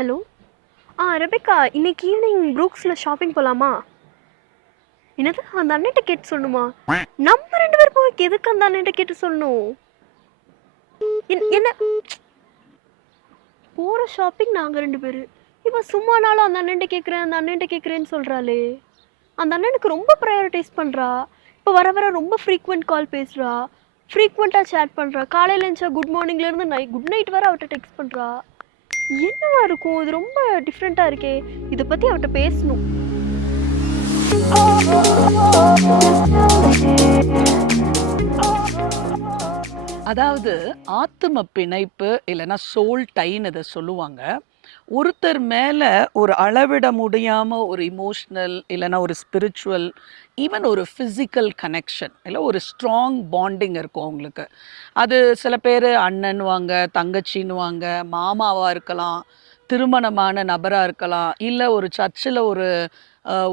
Hello. Rebecca, இன்னைக்கு evening ப்ரூக்ஸ்ல shopping போலாமா? என்னது, அந்த அண்ணன்ட்ட கேட்டு சொல்லணுமா? நம்ம 2 பேரும் போறதுக்கு எதுக்கு அந்த அண்ணன்ட்ட கேட்டு சொல்லணும்? என்ன போற ஷாப்பிங் நாங்க 2 பேரு. இவ சும்மானாலும் அந்த அண்ணன்ட்ட கேட்குறேன் அந்த அண்ணன்ட்ட கேட்குறேன்னு சொல்றாளே. அந்த அண்ணனுக்கு ரொம்ப ப்ரையாரிட்டைஸ் பண்றா. இப்போ வர வர ரொம்ப ஃப்ரீக்வெண்ட் கால் பேசுறா. ஃப்ரீக்வெண்ட்டாக சேட் பண்றா. காலையில் எழுந்துச்சா குட் மார்னிங்லேருந்து குட் நைட் வர அவட்ட டெக்ஸ்ட் பண்றா. என்னவா இருக்கும்? இது ரொம்ப டிஃப்ரெண்ட்டாக இருக்கே. இதை பற்றி அவட்ட பேசணும். அதாவது ஆத்தும பிணைப்பு இல்லைன்னா சோல் டைன்னு இதை சொல்லுவாங்க. ஒருத்தர் மேல ஒரு அளவிட முடியாம ஒரு இமோஷனல் இல்லைன்னா ஒரு ஸ்பிரிச்சுவல் ஈவன் ஒரு ஃபிசிக்கல் கனெக்ஷன் இல்லை ஒரு ஸ்ட்ராங் பாண்டிங் இருக்கும் அவங்களுக்கு. அது சில பேர் அண்ணன்னுவாங்க, தங்கச்சின்னுவாங்க, மாமாவா இருக்கலாம், திருமணமான நபரா இருக்கலாம், இல்லை ஒரு சர்ச்சில் ஒரு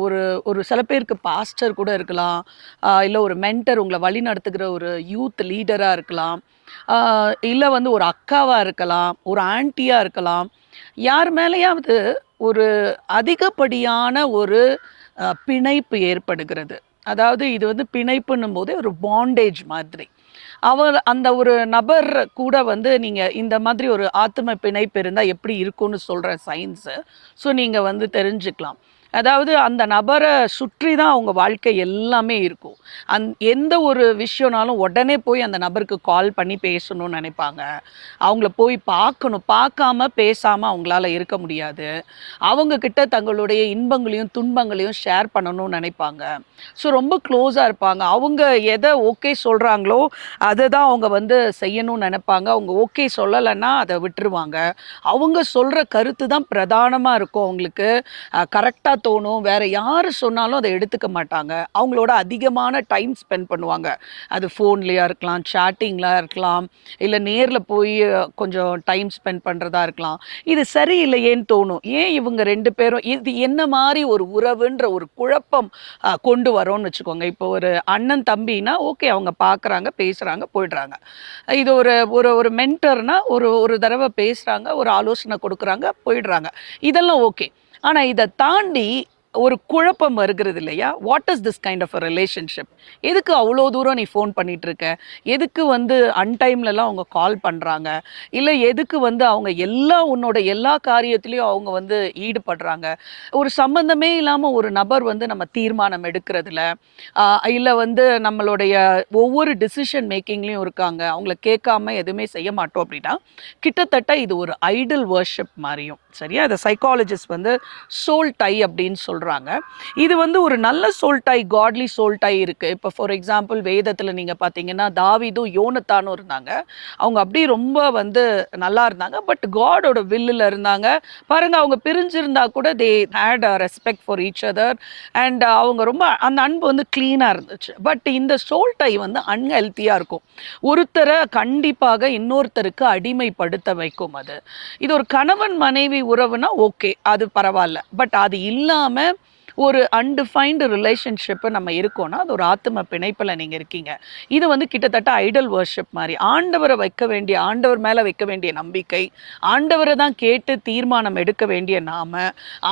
ஒரு ஒரு சில பேருக்கு பாஸ்டர் கூட இருக்கலாம், இல்லை ஒரு மென்டர் உங்களை வழி நடத்துகிற ஒரு யூத் லீடராக இருக்கலாம், இல்லை வந்து ஒரு அக்காவாக இருக்கலாம், ஒரு ஆன்ட்டியாக இருக்கலாம். யார் மேலேயாவது ஒரு அதிகப்படியான ஒரு பிணைப்பு ஏற்படுகிறது. அதாவது இது வந்து பிணைப்புன்னும் போது ஒரு பாண்டேஜ் மாதிரி. அவர் அந்த ஒரு நபர் கூட வந்து நீங்கள் இந்த மாதிரி ஒரு ஆத்தும பிணைப்பு இருந்தால் எப்படி இருக்கும்னு சொல்கிற சயின்ஸு. ஸோ நீங்கள் வந்து தெரிஞ்சுக்கலாம். அதாவது அந்த நபரை சுற்றி தான் அவங்க வாழ்க்கை எல்லாமே இருக்கும். எந்த ஒரு விஷயம்னாலும் உடனே போய் அந்த நபருக்கு கால் பண்ணி பேசணும்னு நினைப்பாங்க. அவங்கள போய் பார்க்கணும், பார்க்காம பேசாமல் அவங்களால இருக்க முடியாது. அவங்க கிட்ட தங்களுடைய இன்பங்களையும் துன்பங்களையும் ஷேர் பண்ணணும்னு நினைப்பாங்க. ஸோ ரொம்ப க்ளோஸாக இருப்பாங்க. அவங்க எதை ஓகே சொல்கிறாங்களோ அதை தான் அவங்க வந்து செய்யணும்னு நினைப்பாங்க. அவங்க ஓகே சொல்லலைன்னா அதை விட்டுருவாங்க. அவங்க சொல்கிற கருத்து தான் பிரதானமாக இருக்கும் அவங்களுக்கு. கரெக்டாக தோணும். வேற யார் சொன்னாலும் அதை எடுத்துக்க மாட்டாங்க. அவங்களோட அதிகமான டைம் ஸ்பெண்ட் பண்ணுவாங்க. அது ஃபோன்லேயா இருக்கலாம், சேட்டிங்ல இருக்கலாம், இல்லை நேரில் போய் கொஞ்சம் டைம் ஸ்பெண்ட் பண்ணுறதா இருக்கலாம். இது சரியில்லையேன்னு தோணும். ஏன் இவங்க 2 பேரும் இது என்ன மாதிரி ஒரு உறவுன்ற ஒரு குழப்பம் கொண்டு வரோன்னு வச்சுக்கோங்க. இப்போ ஒரு அண்ணன் தம்பினா ஓகே, அவங்க பார்க்குறாங்க, பேசுகிறாங்க, போயிடுறாங்க. இது ஒரு ஒரு ஒரு மென்டர்னா ஒரு ஒரு தடவை பேசுகிறாங்க, ஒரு ஆலோசனை கொடுக்குறாங்க, போயிடுறாங்க. இதெல்லாம் ஓகே. ஆனா இத தாண்டி ஒரு குழப்பம் வருகிறது இல்லையா? What is this kind of a relationship? எதுக்கு அவ்வளோ தூரம் நீ ஃபோன் பண்ணிட்டு இருக்க? எதுக்கு வந்து அன்டைம்லலாம் அவங்க கால் பண்றாங்க? இல்ல எதுக்கு வந்து அவங்க உன்னோட எல்லா காரியத்திலயும் அவங்க வந்து ஈடுபடுறாங்க? ஒரு சம்பந்தமே இல்லாம ஒரு நபர் வந்து நம்ம தீர்மானம் எடுக்கிறதுல, இல்ல வந்து நம்மளுடைய ஒவ்வொரு டிசிஷன் மேக்கிங்லயும் இருக்காங்க. அவங்கள கேட்காம எதுவுமே செய்ய மாட்டோம் அப்படின்னா, கிட்டத்தட்ட இது ஒரு ஐடல் வொர்ஷிப் மாரியும். சரியா? இத சைக்காலஜிஸ்ட் வந்து சோல் டை அப்படின்னு சொல்றாங்க. இது வந்து ஒரு நல்ல சோல் டை, காட்லி சோல் டை இருக்கு. இப்போ ஃபார் எக்ஸாம்பிள் வேதத்துல நீங்க பார்த்தீங்கன்னா, தாவீதும் யோனத்தானும் இருந்தாங்க. அவங்க அப்படியே ரொம்ப வந்து நல்லா இருந்தாங்க. பட் காடோட வில்லுல இருந்தாங்க. பாருங்க, அவங்க பிரிஞ்சிருந்தா கூட they had a respect for each other. And அவங்க ரொம்ப அந்த அன்பு வந்து கிளீனா இருந்துச்சு. பட் இந்த சோல் டை வந்து அன்ஹெல்த்தியா இருக்கும். ஒருத்தரை கண்டிப்பாக இன்னொருத்தருக்கு அடிமைப்படுத்த வைக்கும் அது. இது ஒரு கணவன் மனைவி உறவுனா ஓகே, அது பரவாயில்ல. பட் அது இல்லாம ஒரு அன்டிஃபைன்டு ரிலேஷன்ஷிப்பு நம்ம இருக்கோம்னா, அது ஒரு ஆத்தும பிணைப்பில் நீங்கள் இருக்கீங்க. இது வந்து கிட்டத்தட்ட ஐடல் வர்ஷிப் மாதிரி. ஆண்டவர் மேலே வைக்க வேண்டிய நம்பிக்கை, ஆண்டவரை தான் கேட்டு தீர்மானம் எடுக்க வேண்டிய நாம,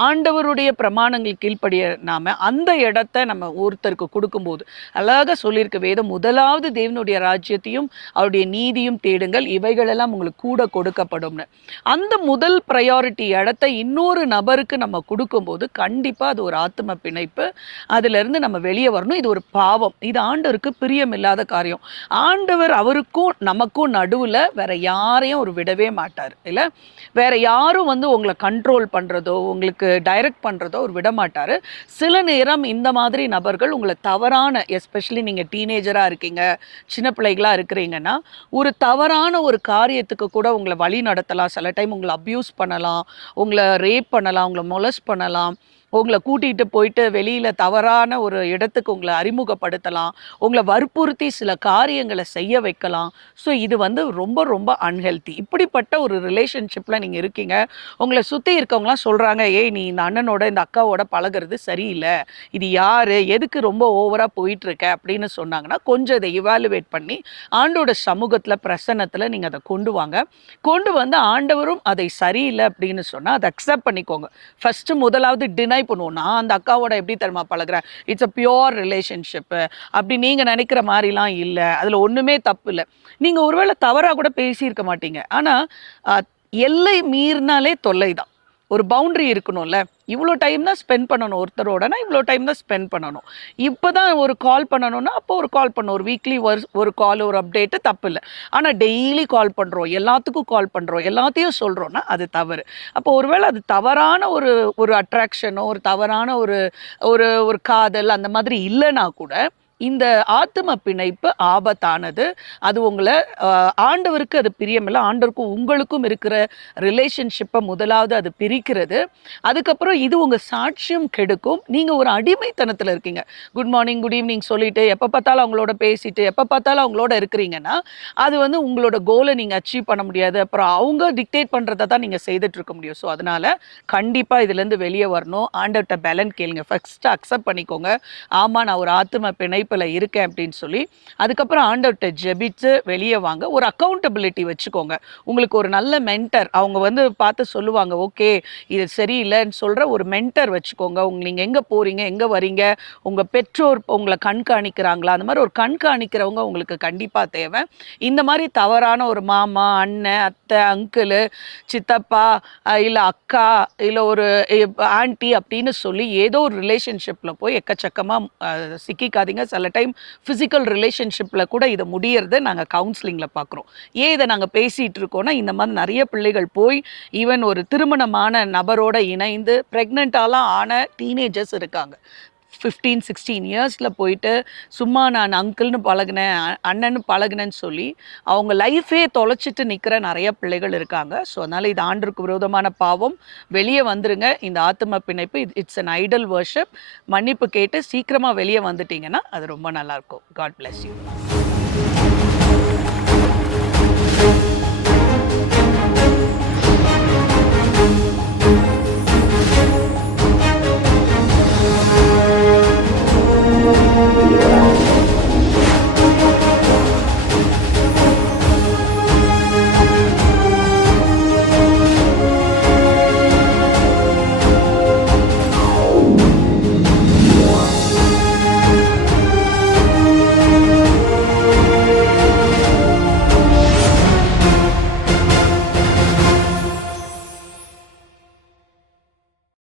ஆண்டவருடைய பிரமாணங்கள் கீழ்ப்படிய நாம, அந்த இடத்த நம்ம ஒருத்தருக்கு கொடுக்கும்போது, அழகாக சொல்லியிருக்க வேதம், முதலாவது தேவனுடைய ராஜ்யத்தையும் அவருடைய நீதியும் தேடுங்கள், இவைகளெல்லாம் உங்களுக்கு கூட கொடுக்கப்படும்னு. அந்த முதல் ப்ரையாரிட்டி இடத்த இன்னொரு நபருக்கு நம்ம கொடுக்கும்போது, கண்டிப்பாக அது ஒரு ஆத்தும பிணைப்பு. அதிலிருந்து நம்ம வெளியே வரணும். இது ஒரு பாவம். இது ஆண்டவருக்கு பிரியமில்லாத காரியம். ஆண்டவர் அவருக்கும் நமக்கும் நடுவில் வேற யாரையும் ஒரு விடவே மாட்டார் இல்ல. வேற யாரும் வந்து உங்களை கண்ட்ரோல் பண்றதோ உங்களுக்கு டைரக்ட் பண்றதோ ஒரு விட மாட்டாரு. சில நேரம் இந்த மாதிரி நபர்கள் உங்களை தவறான, எஸ்பெஷலி நீங்க டீனேஜரா இருக்கீங்க, சின்ன பிள்ளைகளா இருக்கிறீங்கன்னா, ஒரு தவறான ஒரு காரியத்துக்கு கூட உங்களை வழி நடத்தலாம். சில டைம் உங்களை அப்யூஸ் பண்ணலாம், உங்களை ரேப் பண்ணலாம், உங்களை மொலஸ்ட் பண்ணலாம், உங்கள கூட்டிட்டு போயிட்டு வெளியில தவறான ஒரு இடத்துக்கு உங்கள அறிமுகப்படுத்தலாம். உங்கள வற்புறுத்தி சில காரியங்கள செய்ய வைக்கலாம். ஸோ இது வந்து ரொம்ப ரொம்ப அன்ஹெல்தி. இப்படிப்பட்ட ஒரு ரிலேஷன்ஷிப்ல நீங்க இருக்கீங்க. உங்கள சுத்தி இருக்கவங்கலாம் சொல்றாங்க, "ஏய் நீ இந்த அண்ணனோட, இந்த அக்காவோட பழகுறது சரியில்ல. இது யாரு? எதுக்கு ரொம்ப ஓவரா போயிட்டுருக்க?" அப்படின்னு சொன்னாங்கன்னா, கொஞ்சம் இத இவாலுவேட் பண்ணி, ஆண்டோட சமூகத்தில, பிரசன்னத்தில நீங்க அத கொண்டு வாங்க. கொண்டு வந்து ஆண்டவரும் அதை சரியில்ல அப்படின்னு சொன்னா, அத அக்செப்ட் பண்ணிக்கோங்க. ஃபர்ஸ்ட்டு முதலாவது டினை பண்ணுவோம். நான் அந்த அக்காவோட எப்படி தெரியுமா பழகுறேன்? It's a pure relationship. அப்படி நீங்க நெனைக்கிற மாரிலாம் இல்ல. அதுல ஒண்ணுமே தப்பு இல்ல. நீங்க ஒருவேள தவறா கூட பேசியிருக்க மாட்டீங்க. ஆனா, அ எல்லை மீறினாலே தொல்லை தான். ஒரு பவுண்டரி இருக்கணும்ல. இவ்ளோ டைம் தான் ஸ்பெண்ட் பண்ணணும் ஒருத்தரோடனா, இவ்ளோ டைம் தான் ஸ்பெண்ட் பண்ணணும். இப்ப தான் ஒரு கால் பண்ணணும்னா, அப்போ ஒரு கால் பண்ணணும். ஒரு வீக்லி ஒரு கால், ஒரு அப்டேட் தப்பில்ல. ஆனா டெய்லி கால் பண்றோம், எல்லாத்துக்கும் கால் பண்றோம், எல்லாத்தையும் சொல்றோம்னா, அது தவறு. அப்போ ஒருவேள அது தவறான ஒரு ஒரு அட்ராக்ஷனோ, ஒரு தவறான ஒரு ஒரு ஒரு காதல் அந்த மாதிரி இல்லன்னா கூட, இந்த ஆத்தும பிணைப்பு ஆபத்தானது. அது உங்கள அ ஆண்டவருக்கு அது பிரியமில்ல. ஆண்டவருக்கும் உங்களுக்கும் இருக்கிற ரிலேஷன்ஷிப்ப முதலாவது அது பிரிக்கிறது. அதுக்கப்புறம் இது உங்க சாட்சியம் கெடுக்கும். நீங்க ஒரு அடிமைத்தனத்துல இருக்கீங்க. குட் மார்னிங், குட் ஈவ்னிங் சொல்லிட்டு, எப்ப பார்த்தாலும் அவங்களோட பேசிட்டு, எப்ப பார்த்தாலும் அவங்களோட இருக்கிறீங்கன்னா, அது வந்து உங்களோட கோல நீங்க அச்சீவ் பண்ண முடியாது. அப்புறம் அவங்க டிக்டேட் பண்றத தான் நீங்க செய்துட்டு இருக்க முடியும். ஸோ, அதனால கண்டிப்பா இதுலேருந்து வெளிய வரணும். ஆண்டவர்ட்ட பெலன் கேளுங்க. ஃபர்ஸ்ட்டு அக்செப்ட் பண்ணிக்கோங்க. ஆமா, நான் ஒரு ஆத்தும பிணைப்புல இருக்கேன் அப்படின்னு சொல்லி, அதுக்கப்புறம் ஆண்டவர்ட்ட ஜெபிச்சு வெளிய வாங்க. ஒரு அக்கவுண்டபிலிட்டி வச்சுக்கோங்க. உங்களுக்கு ஒரு நல்ல மென்டர் அவங்க வந்து பார்த்து சொல்லுவாங்க. ஓகே, இது சரியில்லன்னு சொல்ற ஒரு மென்டர் வச்சுக்கோங்க. நீங்க எங்க போறீங்க? எங்க வரீங்க? உங்க பெற்றோர் உங்கள கண்காணிக்கிறாங்களா? அந்த மாரி ஒரு கண்காணிக்கிறவங்க உங்களுக்கு கண்டிப்பா தேவ. இந்த மாரி தவறான ஒரு மாமா, அண்ணன், அத்தை, அங்கிளு, சித்தப்பா, இல்ல அக்கா, இல்ல ஒரு ஆன்டி அப்படின்னு சொல்லி ஏதோ ஒரு ரிலேஷன்ஷிப்ல போய் எக்கச்சக்கமா சிக்கிக்காதீங்க. சில டைம் ஃபிசிக்கல் ரிலேஷன்ஷிப்ல கூட இது முடியறத நாங்க கவுன்சிலிங்ல பார்க்குறோம். ஏன் இத நாங்க பேசிட்டு இருக்கோம்னா, இந்த மாதிரி நெறைய பிள்ளைகள் போய் ஈவன் ஒரு திருமணமான நபரோட இணைந்து பிரெக்னன்ட்டாலாம் ஆன டீனேஜர்ஸ் இருக்காங்க. 15, 16 இயர்ஸ்ல போயிட்டு சும்மா நான் அங்கிள்ன்னு பழகுனேன், அண்ணன்னு பழகுனேன்னு சொல்லி அவங்க லைஃபே தொலைச்சிட்டு நிக்கிற நெறைய பிள்ளைகள் இருக்காங்க. ஸோ அதனால இது ஆண்டவருக்கு விரோதமான பாவம். வெளிய வந்துருங்க. இந்த ஆத்தும பிணைப்பு இட்ஸ் அன் ஐடல் வொர்ஷிப். மன்னிப்பு கேட்டு சீக்கிரமா வெளிய வந்துட்டீங்கன்னா, அது ரொம்ப நல்லாருக்கும். God bless you.